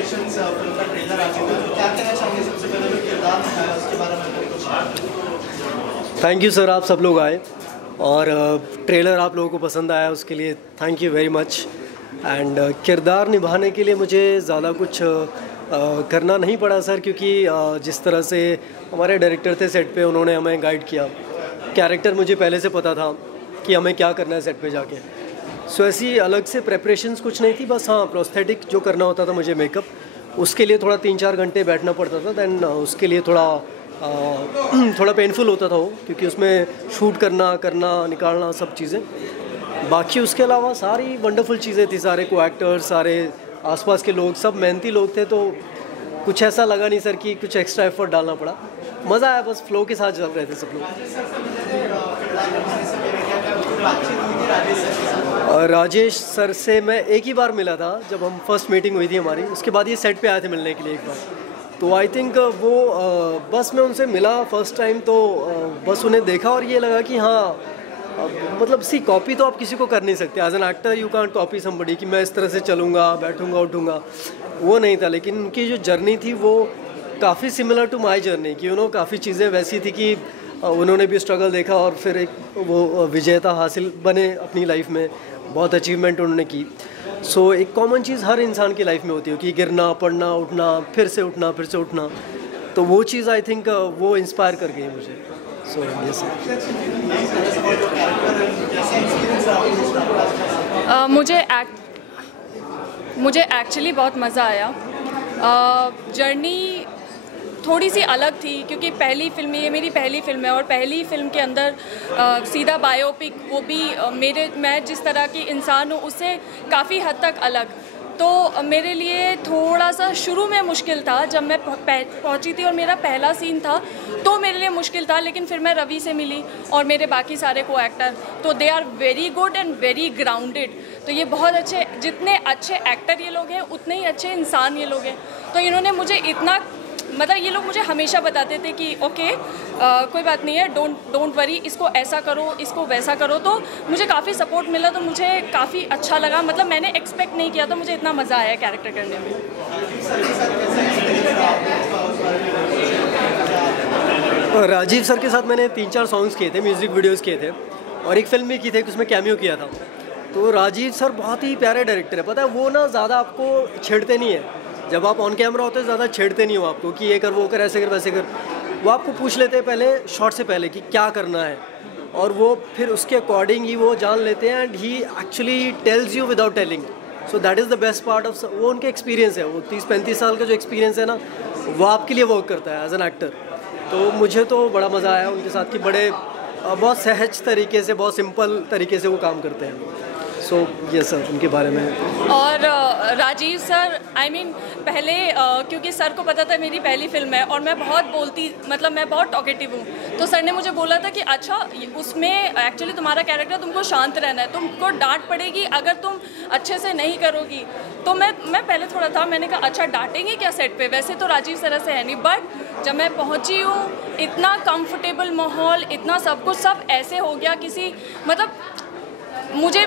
Preparations film का trailer आ चुका है, क्या कहना चाहोगे सबसे पहले जो किरदार निभाया उसके बारे में कुछ? थैंक यू सर, आप सब लोग आए और ट्रेलर आप लोगों को पसंद आया उसके लिए thank you very much. And किरदार निभाने के लिए मुझे ज़्यादा कुछ करना नहीं पड़ा सर, क्योंकि जिस तरह से हमारे डायरेक्टर थे सेट पे, उन्होंने हमें गाइड किया। कैरेक्टर मुझे पहले से पता था कि हमें क्या करना है सेट पे जाके। सो ऐसी अलग से प्रेपरेशंस कुछ नहीं थी, बस हाँ प्रोस्थेटिक जो करना होता था मुझे मेकअप, उसके लिए थोड़ा 3-4 घंटे बैठना पड़ता था। दैन उसके लिए थोड़ा पेनफुल होता था वो, क्योंकि उसमें शूट करना निकालना सब चीज़ें। बाकी उसके अलावा सारी वंडरफुल चीज़ें थी, सारे को एक्टर्स, सारे आसपास के लोग, सब मेहनती लोग थे। तो कुछ ऐसा लगा नहीं सर कि कुछ एक्स्ट्रा एफर्ट डालना पड़ा। मज़ा आया, बस फ्लो के साथ चल रहे थे सब लोग। राजेश सर से मैं एक ही बार मिला था, जब हम फर्स्ट मीटिंग हुई थी हमारी, उसके बाद ये सेट पे आए थे मिलने के लिए एक बार। तो आई थिंक वो बस मैं उनसे मिला फर्स्ट टाइम, तो बस उन्हें देखा और ये लगा कि हाँ मतलब सी कॉपी तो आप किसी को कर नहीं सकते। As an actor you can't copy somebody कि मैं इस तरह से चलूँगा, बैठूँगा, उठूँगा, वो नहीं था। लेकिन उनकी जो जर्नी थी वो काफ़ी सिमिलर टू माई जर्नी, कि काफ़ी चीज़ें वैसी थी कि उन्होंने भी स्ट्रगल देखा और फिर एक वो विजेता हासिल बने अपनी लाइफ में, बहुत अचीवमेंट उन्होंने की। सो एक कॉमन चीज़ हर इंसान की लाइफ में होती है कि गिरना, पड़ना, उठना, फिर से उठना। तो वो चीज़ आई थिंक वो इंस्पायर कर गई मुझे। So yes. मुझे एक्चुअली बहुत मज़ा आया। जर्नी थोड़ी सी अलग थी, क्योंकि ये मेरी पहली फिल्म है और पहली फिल्म के अंदर सीधा बायोपिक, वो भी मैं जिस तरह की इंसान हूँ उससे काफ़ी हद तक अलग। तो मेरे लिए थोड़ा सा शुरू में मुश्किल था, जब मैं पहुंची थी और मेरा पहला सीन था तो मेरे लिए मुश्किल था। लेकिन फिर मैं रवि से मिली और मेरे बाकी सारे को एक्टर, तो they are very good and very grounded. तो ये बहुत अच्छे, जितने अच्छे एक्टर ये लोग हैं उतने ही अच्छे इंसान ये लोग हैं। तो इन्होंने मुझे इतना, मतलब ये लोग मुझे हमेशा बताते थे कि ओके कोई बात नहीं है, डोंट वरी, इसको ऐसा करो, इसको वैसा करो। तो मुझे काफ़ी सपोर्ट मिला, तो मुझे काफ़ी अच्छा लगा। मतलब मैंने एक्सपेक्ट नहीं किया, तो मुझे इतना मज़ा आया कैरेक्टर करने में। राजीव सर के साथ मैंने 3-4 सॉन्ग्स किए थे, म्यूज़िक वीडियोज़ किए थे और एक फिल्म भी की थी, उसमें कैमियो किया था। तो राजीव सर बहुत ही प्यारे डायरेक्टर है, पता है वो ना ज़्यादा आपको छेड़ते नहीं है। जब आप ऑन कैमरा होते हैं ज़्यादा छेड़ते नहीं हो आपको कि ये कर, वो कर, ऐसे कर, वैसे कर। वो आपको पूछ लेते हैं पहले शॉट से पहले कि क्या करना है, और वो फिर उसके अकॉर्डिंग ही वो जान लेते हैं। And he actually tells you without telling. So that is the best part of, वो उनके एक्सपीरियंस है, वो 30-35 साल का जो एक्सपीरियंस है ना, वो आपके लिए वर्क करता है एज एन एक्टर। तो मुझे तो बड़ा मज़ा आया उनके साथ, कि बड़े बहुत सहज तरीके से, बहुत सिंपल तरीके से वो काम करते हैं। सो ये सर उनके बारे में। और राजीव सर, पहले क्योंकि सर को पता था मेरी पहली फिल्म है और मैं बहुत मतलब मैं बहुत टॉकेटिव हूँ, तो सर ने मुझे बोला था कि अच्छा उसमें एक्चुअली तुम्हारा कैरेक्टर, तुमको शांत रहना है, तुमको डांट पड़ेगी अगर तुम अच्छे से नहीं करोगी। तो मैं पहले थोड़ा था, मैंने कहा अच्छा डांटेंगे क्या सेट पे, वैसे तो राजीव सर से है नहीं। बट जब मैं पहुँची हूँ, इतना कंफर्टेबल माहौल, इतना सब कुछ सब ऐसे हो गया, किसी मतलब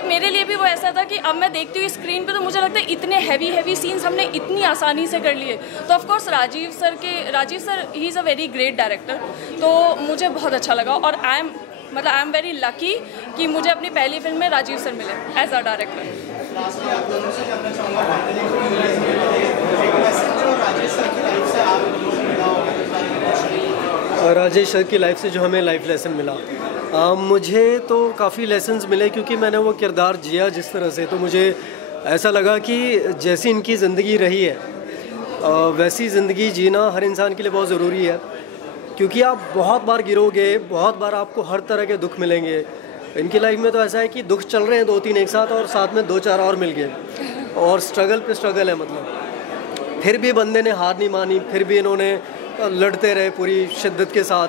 मेरे लिए भी वो ऐसा था कि अब मैं देखती हूँ स्क्रीन पे तो मुझे लगता है इतने हैवी सीन्स हमने इतनी आसानी से कर लिए। तो of course Rajeev sir he is a very great director, तो मुझे बहुत अच्छा लगा। और आई एम वेरी लकी कि मुझे अपनी पहली फिल्म में राजीव सर मिले as a director. Rajesh sir की लाइफ से जो हमें लाइफ लेसन मिला, मुझे तो काफ़ी लेसन्स मिले, क्योंकि मैंने वो किरदार जिया जिस तरह से। तो मुझे ऐसा लगा कि जैसी इनकी ज़िंदगी रही है वैसी ज़िंदगी जीना हर इंसान के लिए बहुत ज़रूरी है, क्योंकि आप बहुत बार गिरोगे, बहुत बार आपको हर तरह के दुख मिलेंगे। इनकी लाइफ में तो ऐसा है कि दुख चल रहे हैं 2-3 एक साथ, और साथ में 2-4 और मिल गए, और स्ट्रगल पे स्ट्रगल है। मतलब फिर भी बंदे ने हार नहीं मानी, फिर भी इन्होंने लड़ते रहे पूरी शिद्दत के साथ।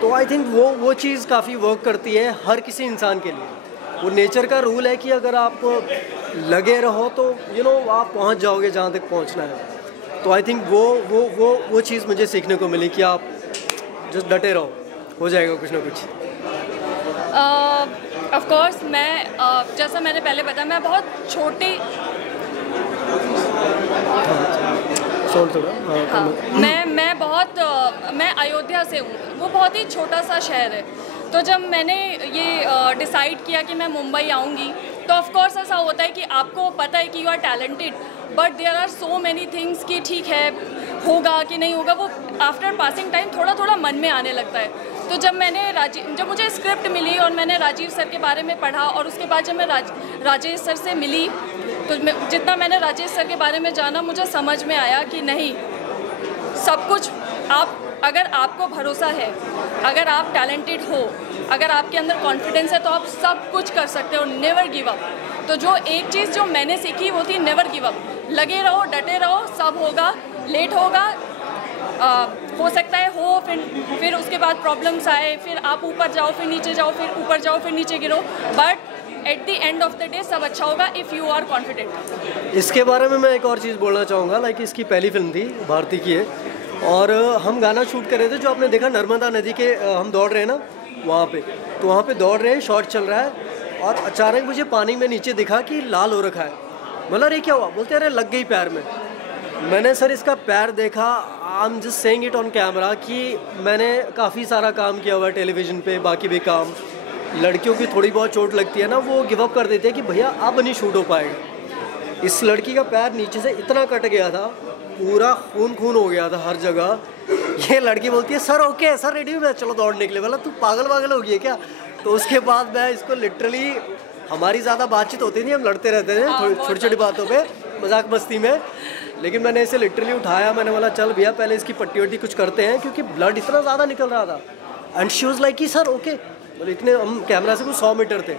तो आई थिंक वो चीज़ काफ़ी वर्क करती है हर किसी इंसान के लिए। वो नेचर का रूल है कि अगर आप लगे रहो तो आप पहुंच जाओगे जहाँ तक पहुंचना है। तो आई थिंक वो चीज़ मुझे सीखने को मिली कि आप जस्ट डटे रहो, हो जाएगा कुछ ना कुछ। ऑफ कोर्स जैसा मैंने पहले बताया, मैं बहुत छोटे साउंड थोड़ा। हाँ, मैं अयोध्या से हूँ, वो बहुत ही छोटा सा शहर है। तो जब मैंने ये डिसाइड किया कि मैं मुंबई आऊँगी, तो ऑफ कोर्स ऐसा होता है कि आपको पता है कि you are talented, but there are so many things कि ठीक है होगा कि नहीं होगा, वो आफ्टर पासिंग टाइम थोड़ा थोड़ा मन में आने लगता है। तो जब मुझे स्क्रिप्ट मिली और मैंने राजीव सर के बारे में पढ़ा, और उसके बाद जब मैं राजेश सर से मिली, तो जितना मैंने राजेश सर के बारे में जाना, मुझे समझ में आया कि नहीं, सब कुछ अगर आपको भरोसा है, अगर आप टैलेंटेड हो, अगर आपके अंदर कॉन्फिडेंस है, तो आप सब कुछ कर सकते हो। Never give up. तो जो एक चीज़ जो मैंने सीखी वो थी नेवर गिव अप। लगे रहो, डटे रहो, सब होगा। लेट होगा, हो सकता है हो, फिर उसके बाद प्रॉब्लम्स आए, फिर आप ऊपर जाओ, फिर नीचे जाओ, फिर ऊपर जाओ, फिर नीचे गिरो, but at the end of the day सब अच्छा होगा इफ़ यू आर कॉन्फिडेंट। इसके बारे में मैं एक और चीज़ बोलना चाहूँगा, लाइक इसकी पहली फिल्म थी, भारती की है, और हम गाना शूट कर रहे थे, जो आपने देखा नर्मदा नदी के हम दौड़ रहे हैं ना वहाँ पे, तो वहाँ पे दौड़ रहे हैं, शॉट चल रहा है, और अचानक मुझे पानी में नीचे दिखा कि लाल हो रखा है। मतलब ये क्या हुआ? बोलते अरे लग गई पैर में। मैंने सर इसका पैर देखा, I am just saying it on camera, कि मैंने काफ़ी सारा काम किया हुआ है टेलीविज़न पे, बाकी भी काम। लड़कियों की थोड़ी बहुत चोट लगती है ना, वो गिव अप कर देते हैं कि भैया अब नहीं शूट हो पाएगा। इस लड़की का पैर नीचे से इतना कट गया था, पूरा खून हो गया था हर जगह। ये लड़की बोलती है सर ओके, सर रेडी हूँ मैं, चलो दौड़ने के लिए। बोला तू पागल हो गई है क्या? तो उसके बाद मैं इसको लिटरली, हमारी ज़्यादा बातचीत होती नहीं, हम लड़ते रहते हैं छोटी छोटी बातों पे, मजाक मस्ती में, लेकिन मैंने इसे लिटरली उठाया। मैंने बोला चल भैया पहले इसकी पट्टी वट्टी कुछ करते हैं, क्योंकि ब्लड इतना ज़्यादा निकल रहा था। एंड शी वाज लाइक कि सर ओके, मतलब इतने, हम कैमरा से कुछ 100 मीटर थे।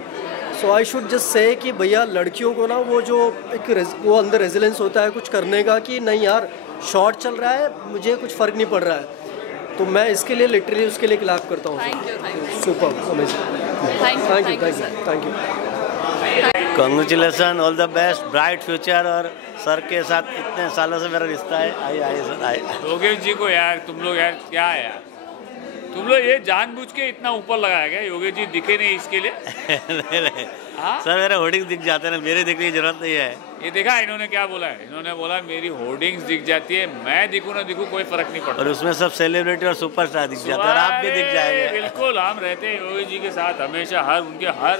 सो आई शुड जस्ट से कि भैया लड़कियों को ना वो जो एक वो अंदर रेजिलेंस होता है कुछ करने का, कि नहीं यार शॉट चल रहा है, मुझे कुछ फ़र्क नहीं पड़ रहा है। तो मैं इसके लिए लिटरली उसके लिए क्लैप करता हूँ। Super amazing, thank you. Congratulations, all the best, bright future. और सर के साथ इतने सालों से मेरा रिश्ता है। आइए सर, आइए। योगेश जी को यार, तुम लोग यार क्या है यार, तुम लोग ये जानबूझ के इतना ऊपर लगाया गया, योगेश जी दिखे नहीं इसके लिए? नहीं सर, मेरे होर्डिंग्स दिख जाते हैं, मेरे दिखने की जरूरत नहीं है। ये देखा इन्होंने क्या बोला है? इन्होंने बोला मेरी होर्डिंग्स दिख जाती है, मैं दिखूं ना दिखूं कोई फर्क नहीं पड़ता। और उसमें सब सेलिब्रिटी और सुपरस्टार दिख जाते हैं, और आप भी दिख जाएंगे। बिल्कुल, हम रहते हैं योगेश जी के साथ हमेशा, उनके हर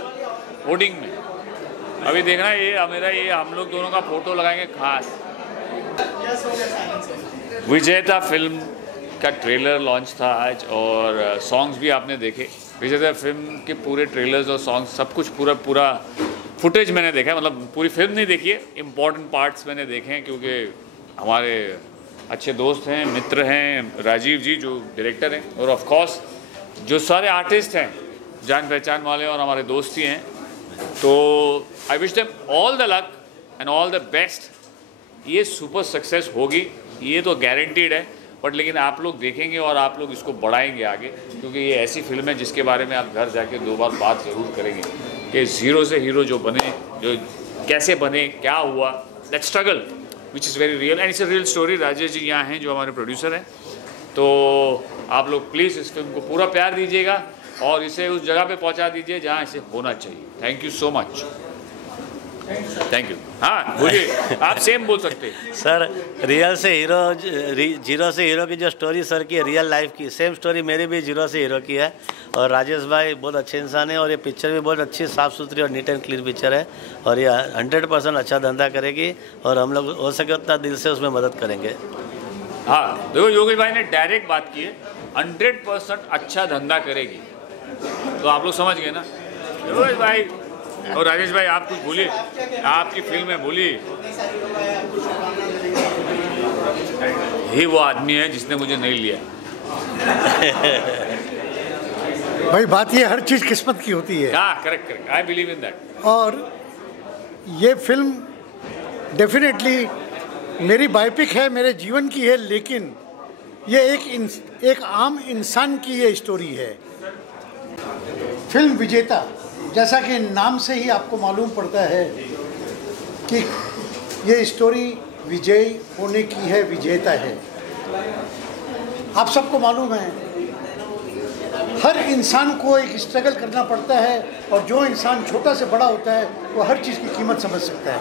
होर्डिंग में। अभी देखना ये मेरा, ये हम लोग दोनों का फोटो लगाएंगे खास। विजेता फिल्म का ट्रेलर लॉन्च था आज, और सॉन्ग्स भी आपने देखे। विजेता फिल्म के पूरे ट्रेलर्स और सॉन्ग्स सब कुछ पूरा फुटेज मैंने देखा है, मतलब पूरी फिल्म नहीं देखी है, इम्पॉर्टेंट पार्ट्स मैंने देखे हैं, क्योंकि हमारे अच्छे दोस्त हैं, मित्र हैं राजीव जी जो डायरेक्टर हैं, और ऑफ कोर्स जो सारे आर्टिस्ट हैं जान पहचान वाले और हमारे दोस्त ही हैं। तो I wish them all the luck and all the best. ये सुपर सक्सेस होगी, ये तो गारंटीड है, बट लेकिन आप लोग देखेंगे और आप लोग इसको बढ़ाएंगे आगे, क्योंकि ये ऐसी फिल्म है जिसके बारे में आप घर जाके 2 बार बात ज़रूर करेंगे कि ज़ीरो से हीरो जो बने, जो कैसे बने, क्या हुआ, that struggle which is very real and it's a real story. Rajesh ji यहाँ हैं जो हमारे प्रोड्यूसर हैं, तो आप लोग प्लीज़ इस फिल्म को पूरा प्यार दीजिएगा और इसे उस जगह पे पहुँचा दीजिए जहाँ इसे होना चाहिए। Thank you so much. Thank you. हाँ बोलिए, आप सेम बोल सकते हैं। सर रियल से हीरो, जीरो से हीरो की जो स्टोरी सर की है, रियल लाइफ की सेम स्टोरी मेरी भी जीरो से हीरो की है। और राजेश भाई बहुत अच्छे इंसान है, और ये पिक्चर भी बहुत अच्छी, साफ़ सुथरी और नीट एंड क्लीन पिक्चर है, और ये 100% अच्छा धंधा करेगी, और हम लोग हो सके उतना दिल से उसमें मदद करेंगे। हाँ देखो, योगेश भाई ने डायरेक्ट बात की है, 100% अच्छा धंधा करेगी, तो आप लोग समझ गए ना। योगेश भाई और राजेश भाई आप कुछ बोलिए, आपकी फिल्म है, बोलिए। ये वो आदमी है जिसने मुझे नहीं लिया। भाई बात ये हर चीज़ किस्मत की होती है। हाँ correct, I believe in that. और ये फिल्म डेफिनेटली मेरी बायोपिक है, मेरे जीवन की है, लेकिन ये एक आम इंसान की ये स्टोरी है। फिल्म विजेता, जैसा कि नाम से ही आपको मालूम पड़ता है कि ये स्टोरी विजयी होने की है, विजेता है। आप सबको मालूम है हर इंसान को एक स्ट्रगल करना पड़ता है, और जो इंसान छोटा से बड़ा होता है वो हर चीज़ की कीमत समझ सकता है।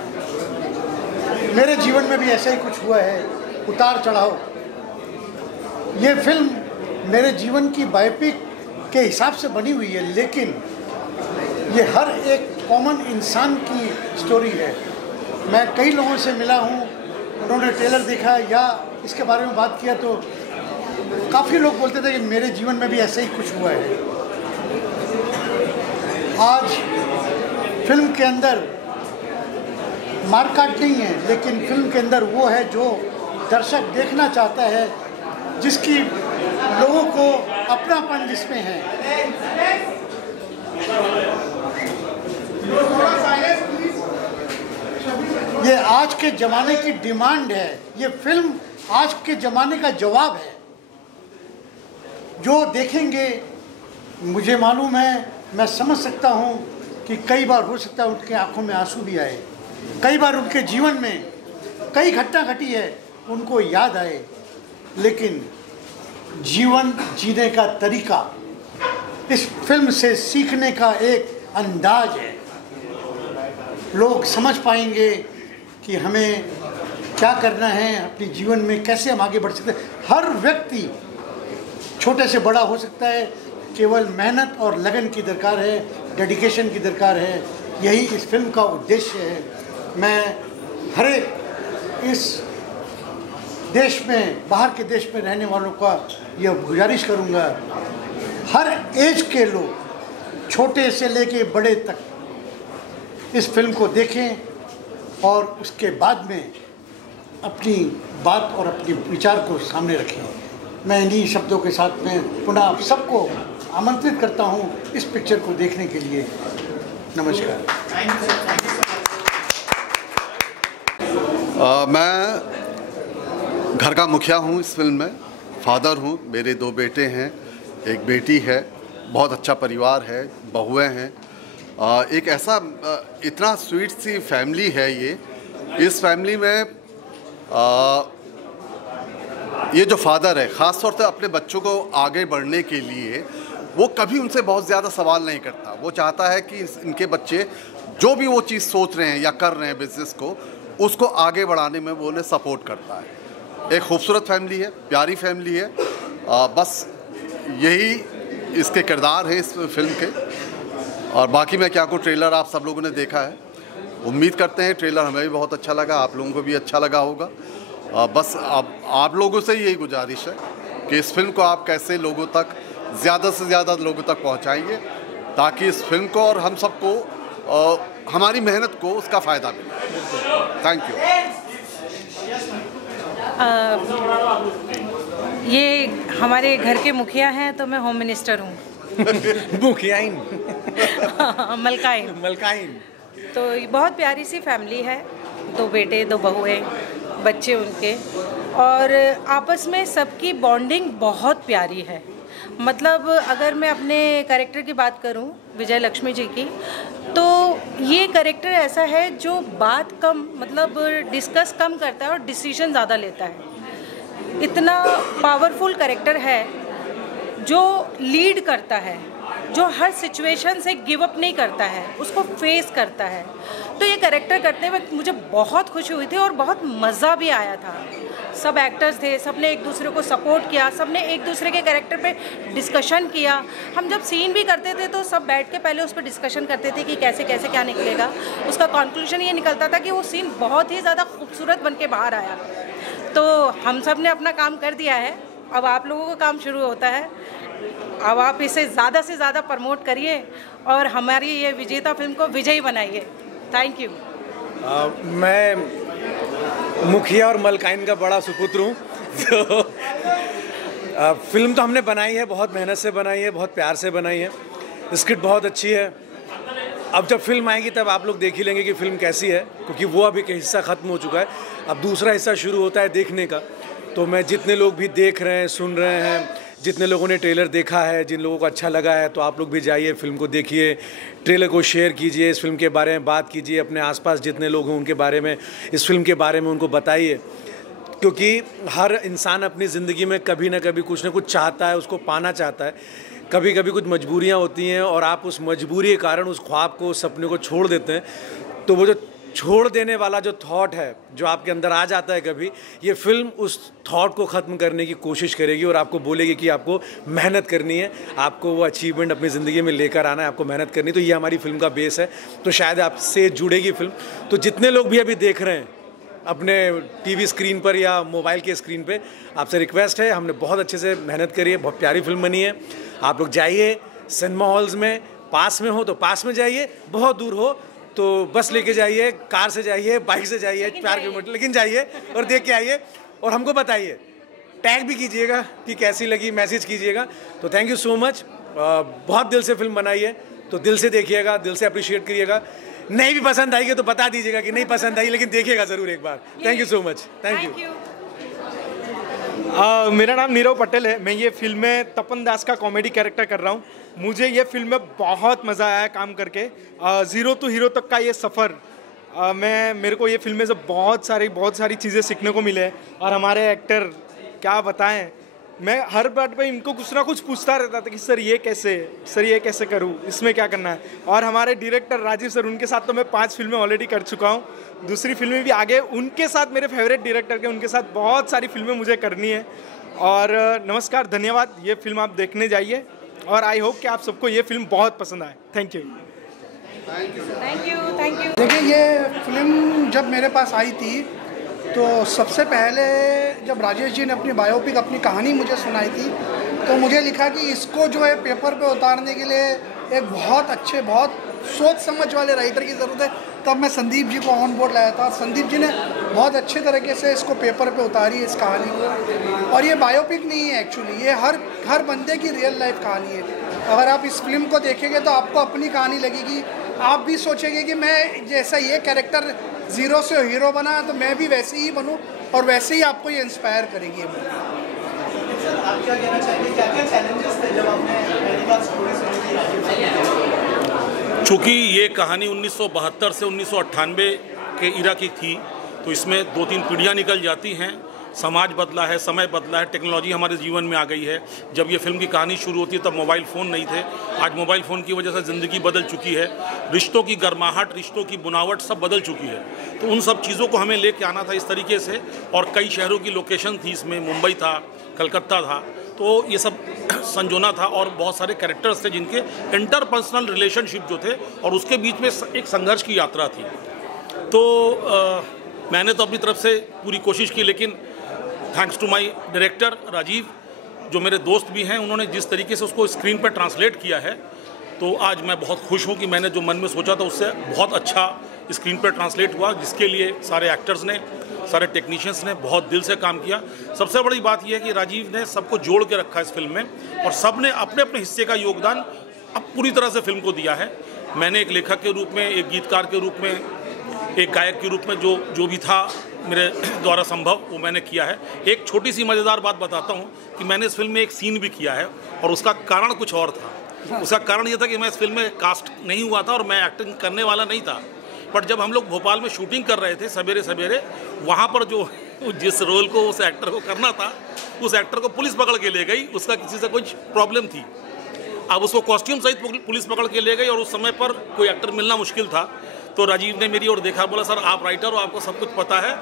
मेरे जीवन में भी ऐसा ही कुछ हुआ है उतार चढ़ाव। ये फिल्म मेरे जीवन की बायोपिक के हिसाब से बनी हुई है, लेकिन ये हर एक कॉमन इंसान की स्टोरी है। मैं कई लोगों से मिला हूँ, उन्होंने ट्रेलर देखा या इसके बारे में बात किया तो काफ़ी लोग बोलते थे कि मेरे जीवन में भी ऐसा ही कुछ हुआ है। आज फिल्म के अंदर मारकाट नहीं है, लेकिन फिल्म के अंदर वो है जो दर्शक देखना चाहता है, जिसकी लोगों को अपनापन जिसमें है। ये आज के ज़माने की डिमांड है। ये फिल्म आज के ज़माने का जवाब है। जो देखेंगे, मुझे मालूम है, मैं समझ सकता हूँ कि कई बार हो सकता है उनके आंखों में आंसू भी आए, कई बार उनके जीवन में कई घटना घटी है उनको याद आए, लेकिन जीवन जीने का तरीका इस फिल्म से सीखने का एक अंदाज है। लोग समझ पाएंगे कि हमें क्या करना है अपने जीवन में, कैसे हम आगे बढ़ सकते हैं। हर व्यक्ति छोटे से बड़ा हो सकता है, केवल मेहनत और लगन की दरकार है, डेडिकेशन की दरकार है। यही इस फिल्म का उद्देश्य है। मैं हर एक इस देश में, बाहर के देश में रहने वालों का यह गुजारिश करूंगा, हर एज के लोग, छोटे से लेके बड़े तक, इस फिल्म को देखें और उसके बाद में अपनी बात और अपने विचार को सामने रखें। मैं इन्हीं शब्दों के साथ में पुनः आप सबको आमंत्रित करता हूं इस पिक्चर को देखने के लिए। नमस्कार। मैं घर का मुखिया हूँ, इस फिल्म में फादर हूँ। मेरे 2 बेटे हैं, एक बेटी है। बहुत अच्छा परिवार है, बहुएं हैं। एक ऐसा इतना स्वीट सी फैमिली है ये। इस फैमिली में ये जो फादर है, ख़ास तौर से अपने बच्चों को आगे बढ़ने के लिए वो कभी उनसे बहुत ज़्यादा सवाल नहीं करता। वो चाहता है कि इनके बच्चे जो भी वो चीज़ सोच रहे हैं या कर रहे हैं बिज़नेस को, उसको आगे बढ़ाने में वो उन्हें सपोर्ट करता है। एक खूबसूरत फैमिली है, प्यारी फैमिली है। बस यही इसके किरदार हैं इस फिल्म के। और बाकी मैं क्या कहूँ, ट्रेलर आप सब लोगों ने देखा है। उम्मीद करते हैं ट्रेलर हमें भी बहुत अच्छा लगा, आप लोगों को भी अच्छा लगा होगा। बस आप लोगों से यही गुजारिश है कि इस फिल्म को आप कैसे लोगों तक, ज़्यादा से ज़्यादा लोगों तक पहुँचाएंगे, ताकि इस फिल्म को और हम सबको, हमारी मेहनत को उसका फ़ायदा मिले। Thank you. ये हमारे घर के मुखिया हैं तो मैं होम मिनिस्टर हूँ। मुखियाइन मलकाइन। तो ये बहुत प्यारी सी फैमिली है, 2 बेटे 2 बहुएं, बच्चे उनके, और आपस में सबकी बॉन्डिंग बहुत प्यारी है। मतलब अगर मैं अपने कैरेक्टर की बात करूं, विजय लक्ष्मी जी की, तो ये कैरेक्टर ऐसा है जो बात कम, मतलब डिस्कस कम करता है और डिसीजन ज़्यादा लेता है। इतना पावरफुल कैरेक्टर है जो लीड करता है, जो हर सिचुएशन से गिव अप नहीं करता है, उसको फेस करता है। तो ये कैरेक्टर करते वक्त मुझे बहुत खुशी हुई थी और बहुत मज़ा भी आया था। सब एक्टर्स थे, सब ने एक दूसरे को सपोर्ट किया, सब ने एक दूसरे के कैरेक्टर पे डिस्कशन किया। हम जब सीन भी करते थे तो सब बैठ के पहले उस पर डिस्कशन करते थे कि कैसे कैसे क्या निकलेगा। उसका कंक्लूजन ये निकलता था कि वो सीन बहुत ही ज़्यादा खूबसूरत बन के बाहर आया। तो हम सब ने अपना काम कर दिया है, अब आप लोगों का काम शुरू होता है। अब आप इसे ज़्यादा से ज़्यादा प्रमोट करिए और हमारी ये विजेता फिल्म को विजयी बनाइए। Thank you. मैं मुखिया और मलकाइन का बड़ा सुपुत्र हूँ। तो फिल्म तो हमने बनाई है, बहुत मेहनत से बनाई है, बहुत प्यार से बनाई है। स्क्रिप्ट बहुत अच्छी है। अब जब फिल्म आएगी तब आप लोग देख ही लेंगे कि फिल्म कैसी है, क्योंकि वो अभी का हिस्सा ख़त्म हो चुका है, अब दूसरा हिस्सा शुरू होता है देखने का। तो मैं जितने लोग भी देख रहे हैं, सुन रहे हैं, जितने लोगों ने ट्रेलर देखा है, जिन लोगों को अच्छा लगा है, तो आप लोग भी जाइए, फिल्म को देखिए, ट्रेलर को शेयर कीजिए, इस फिल्म के बारे में बात कीजिए, अपने आसपास जितने लोग हैं उनके बारे में, इस फिल्म के बारे में उनको बताइए। क्योंकि हर इंसान अपनी ज़िंदगी में कभी ना कभी कुछ ना कुछ चाहता है, उसको पाना चाहता है। कभी कभी कुछ मजबूरियाँ होती हैं और आप उस मजबूरी के कारण उस ख्वाब को, उस सपने को छोड़ देते हैं। तो वो जो छोड़ देने वाला जो थॉट है, जो आपके अंदर आ जाता है कभी, ये फिल्म उस थॉट को ख़त्म करने की कोशिश करेगी और आपको बोलेगी कि आपको मेहनत करनी है, आपको वो अचीवमेंट अपनी ज़िंदगी में लेकर आना है, आपको मेहनत करनी। तो ये हमारी फिल्म का बेस है, तो शायद आपसे जुड़ेगी फिल्म। तो जितने लोग भी अभी देख रहे हैं अपने टीवी स्क्रीन पर या मोबाइल के स्क्रीन पे, आपसे रिक्वेस्ट है, हमने बहुत अच्छे से मेहनत करी है, बहुत प्यारी फिल्म बनी है। आप लोग जाइए सिनेमा हॉल्स में, पास में हो तो पास में जाइए, बहुत दूर हो तो बस लेके जाइए, कार से जाइए, बाइक से जाइए, 4 किलोमीटर, लेकिन जाइए और देख के आइए और हमको बताइए, टैग भी कीजिएगा कि कैसी लगी, मैसेज कीजिएगा। तो थैंक यू सो मच, बहुत दिल से फिल्म बनाई है, तो दिल से देखिएगा, दिल से अप्रिशिएट करिएगा। नहीं भी पसंद आएगी तो बता दीजिएगा कि नहीं पसंद आई, लेकिन देखिएगा ज़रूर एक बार। Thank you so much. Thank you. मेरा नाम नीरव पटेल है। मैं ये फिल्म में तपन दास का कॉमेडी कैरेक्टर कर रहा हूँ। मुझे ये फिल्म में बहुत मज़ा आया काम करके। ज़ीरो टू हीरो तक का ये सफ़र, मेरे को ये फिल्म में से बहुत सारी चीज़ें सीखने को मिले। और हमारे एक्टर क्या बताएं, मैं हर बात पे इनको कुछ ना कुछ पूछता रहता था कि सर ये कैसे करूँ, इसमें क्या करना है। और हमारे डायरेक्टर राजीव सर, उनके साथ तो मैं 5 फिल्में ऑलरेडी कर चुका हूँ, दूसरी फिल्में भी आगे उनके साथ, मेरे फेवरेट डायरेक्टर के, उनके साथ बहुत सारी फिल्में मुझे करनी है। और नमस्कार, धन्यवाद। ये फिल्म आप देखने जाइए और आई होप कि आप सबको ये फिल्म बहुत पसंद आए। Thank you. देखिए, ये फिल्म जब मेरे पास आई थी तो सबसे पहले जब राजेश जी ने अपनी बायोपिक, अपनी कहानी मुझे सुनाई थी, तो मुझे लिखा कि इसको जो है पेपर पे उतारने के लिए एक बहुत अच्छे, बहुत सोच समझ वाले राइटर की ज़रूरत है। तब मैं संदीप जी को ऑन बोर्ड लाया था। संदीप जी ने बहुत अच्छे तरीके से इसको पेपर पे उतारी, इस कहानी को। और ये बायोपिक नहीं है एक्चुअली, ये हर बंदे की रियल लाइफ कहानी है। अगर आप इस फिल्म को देखेंगे तो आपको अपनी कहानी लगेगी। आप भी सोचेंगे कि मैं जैसा ये कैरेक्टर ज़ीरो से हीरो बना तो मैं भी वैसे ही बनूं, और वैसे ही आपको ये इंस्पायर करेगी। आप क्या कहना चाहेंगे, क्या चैलेंजेस थे जब आपने पहली बार स्टोरी सुनी थी राजीव जी? चूँकि ये कहानी 1972 से 1998 के इरा की थी, तो इसमें 2-3 पीढ़ियाँ निकल जाती हैं। समाज बदला है, समय बदला है, टेक्नोलॉजी हमारे जीवन में आ गई है। जब ये फिल्म की कहानी शुरू होती है तब मोबाइल फ़ोन नहीं थे। आज मोबाइल फ़ोन की वजह से ज़िंदगी बदल चुकी है, रिश्तों की गर्माहट, रिश्तों की बुनावट सब बदल चुकी है। तो उन सब चीज़ों को हमें लेके आना था इस तरीके से। और कई शहरों की लोकेशन थी इसमें, मुंबई था, कलकत्ता था, तो ये सब संजोना था। और बहुत सारे कैरेक्टर्स थे जिनके इंटरपर्सनल रिलेशनशिप जो थे, और उसके बीच में एक संघर्ष की यात्रा थी। तो मैंने तो अपनी तरफ से पूरी कोशिश की, लेकिन thanks to my director Rajeev, जो मेरे दोस्त भी हैं, उन्होंने जिस तरीके से उसको स्क्रीन पर ट्रांसलेट किया है, तो आज मैं बहुत खुश हूँ कि मैंने जो मन में सोचा था उससे बहुत अच्छा स्क्रीन पर ट्रांसलेट हुआ, जिसके लिए सारे एक्टर्स ने, सारे टेक्नीशियंस ने बहुत दिल से काम किया। सबसे बड़ी बात यह है कि राजीव ने सबको जोड़ के रखा इस फिल्म में, और सब ने अपने अपने हिस्से का योगदान अब पूरी तरह से फिल्म को दिया है। मैंने एक लेखक के रूप में, एक गीतकार के रूप में, एक गायक के रूप में जो भी था मेरे द्वारा संभव, वो मैंने किया है। एक छोटी सी मज़ेदार बात बताता हूँ कि मैंने इस फिल्म में एक सीन भी किया है, और उसका कारण कुछ और था। उसका कारण ये था कि मैं इस फिल्म में कास्ट नहीं हुआ था और मैं एक्टिंग करने वाला नहीं था। बट जब हम लोग भोपाल में शूटिंग कर रहे थे सवेरे सवेरे, वहाँ पर जिस रोल को उस एक्टर को करना था, उस एक्टर को पुलिस पकड़ के ले गई। उसका किसी से कुछ प्रॉब्लम थी, अब उसको कॉस्ट्यूम सहित पुलिस पकड़ के ले गई, और उस समय पर कोई एक्टर मिलना मुश्किल था। तो राजीव ने मेरी ओर देखा, बोला सर आप राइटर हो, आपको सब कुछ पता है।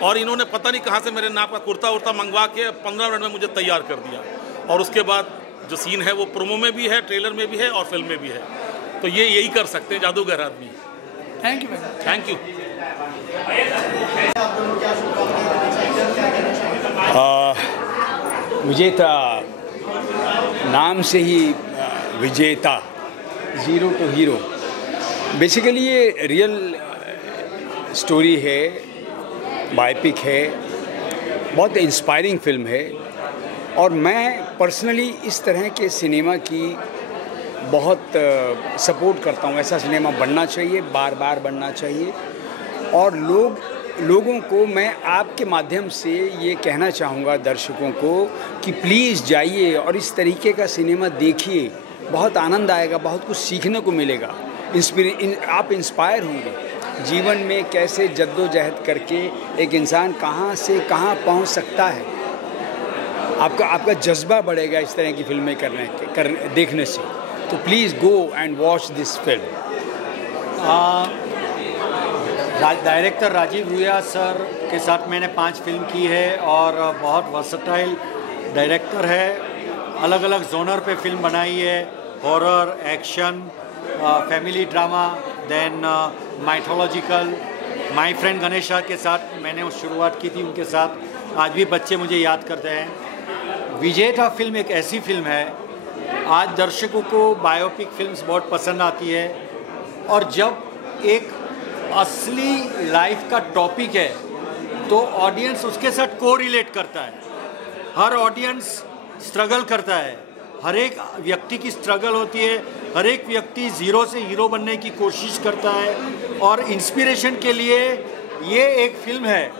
और इन्होंने पता नहीं कहाँ से मेरे नाप का कुर्ता उर्ता मंगवा के 15 मिनट में मुझे तैयार कर दिया। और उसके बाद जो सीन है वो प्रोमो में भी है, ट्रेलर में भी है और फिल्म में भी है। तो ये यही कर सकते हैं जादूगर आदमी। Thank you. Thank you. विजेता नाम से ही विजेता, ज़ीरो टू हीरो। बेसिकली ये रियल स्टोरी है, बायोपिक है, बहुत इंस्पायरिंग फिल्म है। और मैं पर्सनली इस तरह के सिनेमा की बहुत सपोर्ट करता हूँ। ऐसा सिनेमा बनना चाहिए, बार बार बनना चाहिए। और लोगों को मैं आपके माध्यम से ये कहना चाहूँगा, दर्शकों को, कि प्लीज़ जाइए और इस तरीके का सिनेमा देखिए। बहुत आनंद आएगा, बहुत कुछ सीखने को मिलेगा, आप इंस्पायर होंगे। जीवन में कैसे जद्दोजहद करके एक इंसान कहाँ से कहाँ पहुँच सकता है, आपका जज्बा बढ़ेगा इस तरह की फिल्में देखने से। तो please go and watch this film. Director Rajeev Ruia sir के साथ मैंने 5 फिल्म की है और बहुत वर्सटाइल डायरेक्टर है। अलग अलग जोनर पे फिल्म बनाई है, horror, action, family drama, then mythological. My friend Ganesha के साथ मैंने उस शुरुआत की थी, उनके साथ आज भी बच्चे मुझे याद करते हैं। विजेता फिल्म एक ऐसी फिल्म है, आज दर्शकों को बायोपिक फिल्म्स बहुत पसंद आती है और जब एक असली लाइफ का टॉपिक है तो ऑडियंस उसके साथ को रिलेट करता है। हर ऑडियंस स्ट्रगल करता है, हर एक व्यक्ति की स्ट्रगल होती है, हर एक व्यक्ति ज़ीरो से हीरो बनने की कोशिश करता है और इंस्पिरेशन के लिए ये एक फिल्म है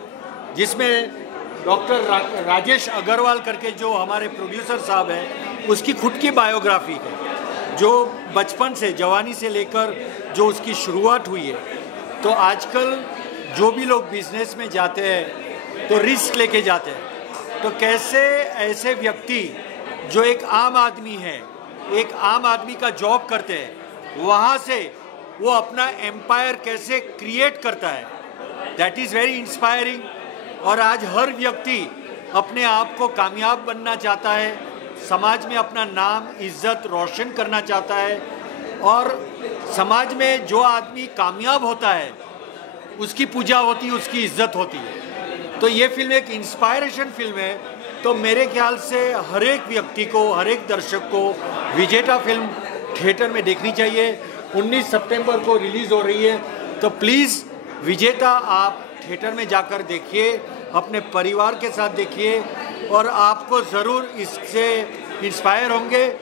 जिसमें डॉक्टर राजेश अग्रवाल करके जो हमारे प्रोड्यूसर साहब हैं, उसकी खुद की बायोग्राफी है, जो बचपन से, जवानी से लेकर जो उसकी शुरुआत हुई है। तो आजकल जो भी लोग बिजनेस में जाते हैं तो रिस्क लेके जाते हैं, तो कैसे ऐसे व्यक्ति जो एक आम आदमी है, एक आम आदमी का जॉब करते हैं, वहाँ से वो अपना एम्पायर कैसे क्रिएट करता है, दैट इज़ वेरी इंस्पायरिंग। और आज हर व्यक्ति अपने आप को कामयाब बनना चाहता है, समाज में अपना नाम, इज्जत रोशन करना चाहता है और समाज में जो आदमी कामयाब होता है उसकी पूजा होती है, उसकी इज्जत होती है। तो ये फिल्म एक इंस्पायरेशन फिल्म है। तो मेरे ख्याल से हर एक व्यक्ति को, हर एक दर्शक को विजेता फिल्म थिएटर में देखनी चाहिए। 19 सितंबर को रिलीज़ हो रही है, तो प्लीज़ विजेता आप थिएटर में जाकर देखिए, अपने परिवार के साथ देखिए और आपको ज़रूर इससे इंस्पायर होंगे।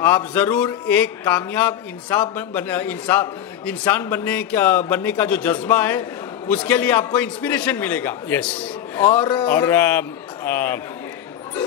आप ज़रूर एक कामयाब इंसान बनने का जो जज्बा है उसके लिए आपको इंस्पिरेशन मिलेगा। यस। और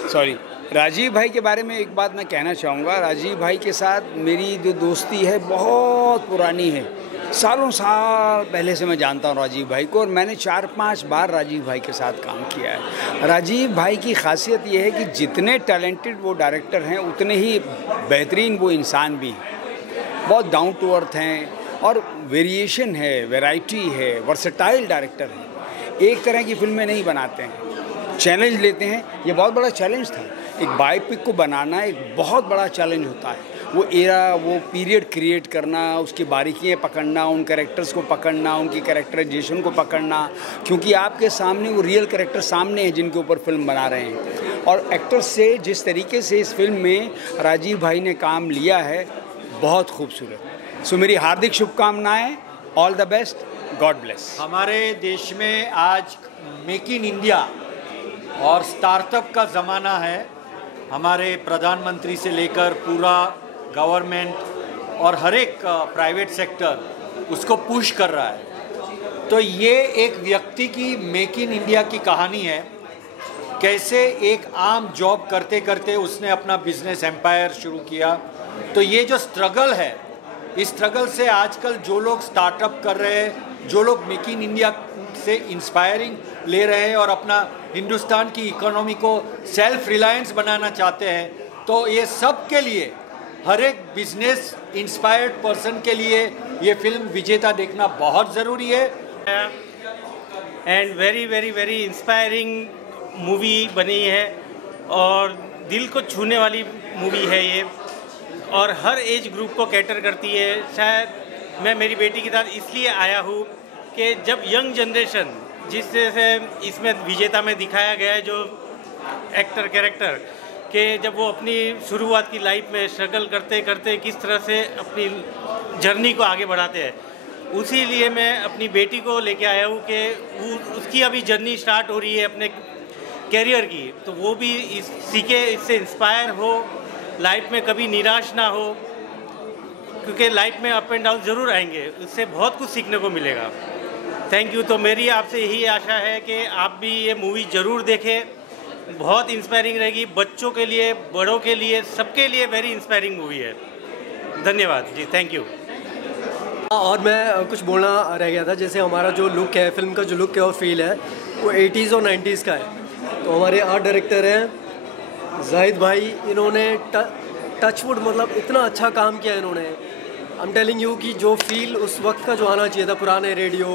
सॉरी, राजीव भाई के बारे में एक बात मैं कहना चाहूँगा। राजीव भाई के साथ मेरी जो दोस्ती है बहुत पुरानी है, सालों साल पहले से मैं जानता हूँ राजीव भाई को और मैंने 4-5 बार राजीव भाई के साथ काम किया है। राजीव भाई की खासियत ये है कि जितने टैलेंटेड वो डायरेक्टर हैं उतने ही बेहतरीन वो इंसान भी हैं। बहुत डाउन टू अर्थ हैं और वेरिएशन है, वैरायटी है, वर्सेटाइल डायरेक्टर हैं। एक तरह की फिल्में नहीं बनाते हैं, चैलेंज लेते हैं। ये बहुत बड़ा चैलेंज था, एक बायोपिक को बनाना एक बहुत बड़ा चैलेंज होता है। वो एरा, वो पीरियड क्रिएट करना, उसकी बारीकियाँ पकड़ना, उन कैरेक्टर्स को पकड़ना, उनकी कैरेक्टराइजेशन को पकड़ना, क्योंकि आपके सामने वो रियल कैरेक्टर सामने हैं जिनके ऊपर फिल्म बना रहे हैं। और एक्टर्स से जिस तरीके से इस फिल्म में राजीव भाई ने काम लिया है, बहुत खूबसूरत। सो मेरी हार्दिक शुभकामनाएँ, all the best, God bless. हमारे देश में आज मेक इन इंडिया और स्टार्टअप का ज़माना है। हमारे प्रधानमंत्री से लेकर पूरा गवर्नमेंट और हर एक प्राइवेट सेक्टर उसको पुश कर रहा है। तो ये एक व्यक्ति की मेक इन इंडिया की कहानी है, कैसे एक आम जॉब करते करते उसने अपना बिजनेस एम्पायर शुरू किया। तो ये जो स्ट्रगल है, इस स्ट्रगल से आजकल जो लोग स्टार्टअप कर रहे हैं, जो लोग मेक इन इंडिया से इंस्पायरिंग ले रहे हैं और अपना हिंदुस्तान की इकोनॉमी को सेल्फ रिलायंस बनाना चाहते हैं, तो ये सब के लिए, हर एक बिजनेस इंस्पायर्ड पर्सन के लिए ये फिल्म विजेता देखना बहुत ज़रूरी है। And very very very inspiring movie बनी है और दिल को छूने वाली मूवी है ये, और हर एज ग्रुप को कैटर करती है। शायद मैं मेरी बेटी के साथ इसलिए आया हूँ कि जब यंग जनरेशन, जिससे इसमें विजेता में दिखाया गया है जो एक्टर कैरेक्टर कि जब वो अपनी शुरुआत की लाइफ में स्ट्रगल करते करते किस तरह से अपनी जर्नी को आगे बढ़ाते हैं, उसी लिए मैं अपनी बेटी को लेके आया हूँ कि उसकी अभी जर्नी स्टार्ट हो रही है अपने कैरियर की, तो वो भी सीखे, इससे इंस्पायर हो, लाइफ में कभी निराश ना हो, क्योंकि लाइफ में अप एंड डाउन ज़रूर आएंगे, उससे बहुत कुछ सीखने को मिलेगा। Thank you. तो मेरी आपसे यही आशा है कि आप भी ये मूवी ज़रूर देखें, बहुत इंस्पायरिंग रहेगी, बच्चों के लिए, बड़ों के लिए, सबके लिए वेरी इंस्पायरिंग मूवी है। धन्यवाद जी, थैंक यू। और मैं कुछ बोलना रह गया था, जैसे हमारा जो लुक है, फिल्म का जो लुक है और फील है वो 80s और 90s का है। तो हमारे आर्ट डायरेक्टर हैं जाहिद भाई, इन्होंने टचवुड मतलब इतना अच्छा काम किया इन्होंने। आई एम टेलिंग यू कि जो फील उस वक्त का जो आना चाहिए था, पुराने रेडियो,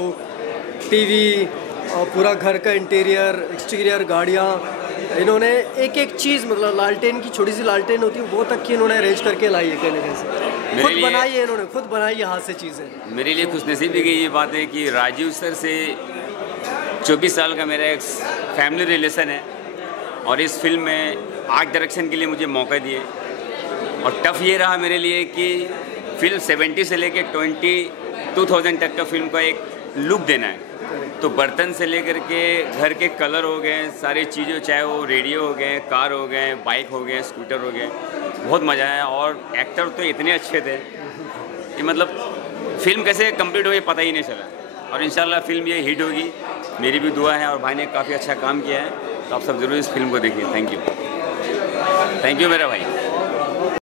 टीवी और पूरा घर का इंटीरियर एक्सटीरियर गाड़ियाँ, इन्होंने एक एक चीज़ मतलब लालटेन की छोटी सी लालटेन होती है वो तक की इन्होंने अरेंज करके लाई है कहने से। खुद बनाई है इन्होंने, खुद बनाई है हाथ से चीज़ें। मेरे लिए खुशनसीबी की ये बात है कि राजीव सर से 24 साल का मेरा एक फैमिली रिलेशन है और इस फिल्म में आर्ट डायरेक्शन के लिए मुझे मौका दिए। और टफ ये रहा मेरे लिए कि फिल्म 70 से लेके 2000 तक का फिल्म का एक लुक देना है। तो बर्तन से लेकर के घर के कलर हो गए, सारी चीज़ें, चाहे वो रेडियो हो गए, कार हो गए, बाइक हो गए, स्कूटर हो गए, बहुत मज़ा आया। और एक्टर तो इतने अच्छे थे कि मतलब फिल्म कैसे कंप्लीट हो ये पता ही नहीं चला। और इंशाल्लाह फिल्म ये हिट होगी, मेरी भी दुआ है। और भाई ने काफ़ी अच्छा काम किया है, तो आप सब ज़रूर इस फिल्म को देखिए। थैंक यू मेरा भाई।